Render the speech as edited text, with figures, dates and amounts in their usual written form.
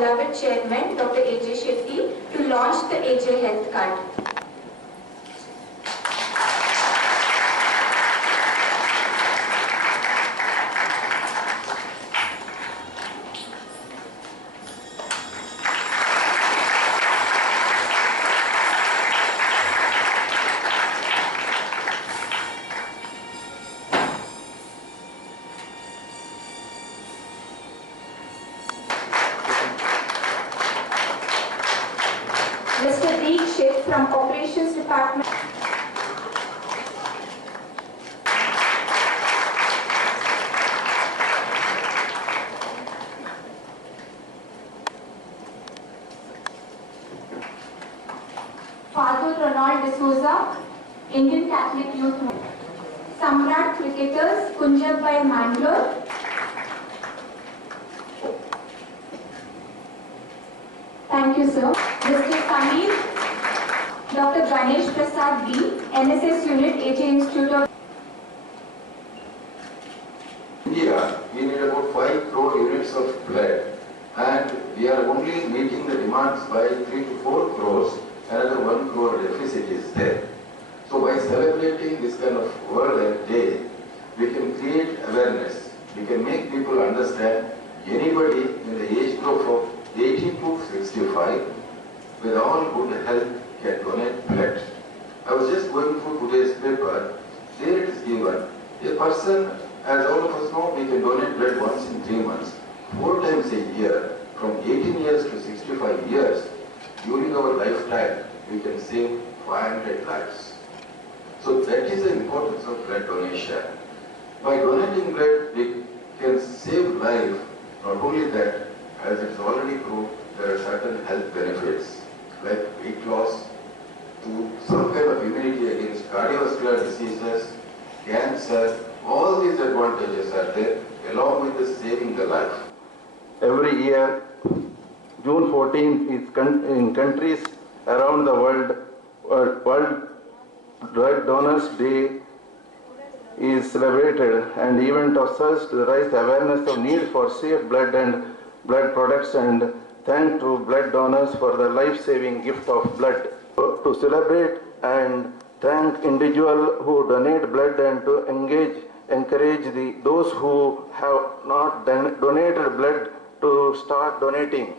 beloved Chairman Dr. A.J. Shetty to launch the A.J. Health Card. Mr. Deekshit from Operations Department. Father Ronald D'Souza, Indian Catholic Youth. Samrat Cricketers, Punjab by Mangalore. Thank you, sir. Mr. Samir, Dr. Ganesh Prasad B, NSS Unit, AJ Institute of India, we need about 5 crore units of blood, and we are only meeting the demands by 3 to 4 crores. Another 1 crore deficit is there. So by celebrating this kind of World Health Day, we can create awareness. We can make people understand anybody in the age group of 18 to 65 with all good health can donate blood. I was just going through today's paper. There it is given. A person, as all of us know, we can donate blood once in 3 months, 4 times a year, from 18 years to 65 years. During our lifetime, we can save 500 lives. So that is the importance of blood donation. By donating blood, we can save life. Not only that, as it's already proved, there are certain health benefits like weight loss, to some kind of immunity against cardiovascular diseases, cancer. All these advantages are there, along with the saving the life. Every year, June 14th is in countries around the world, World Blood Donors Day is celebrated, and event of such to raise the awareness of need for safe blood and blood products, and thank to blood donors for the life-saving gift of blood. To celebrate and thank individuals who donate blood, and to encourage those who have not donated blood to start donating.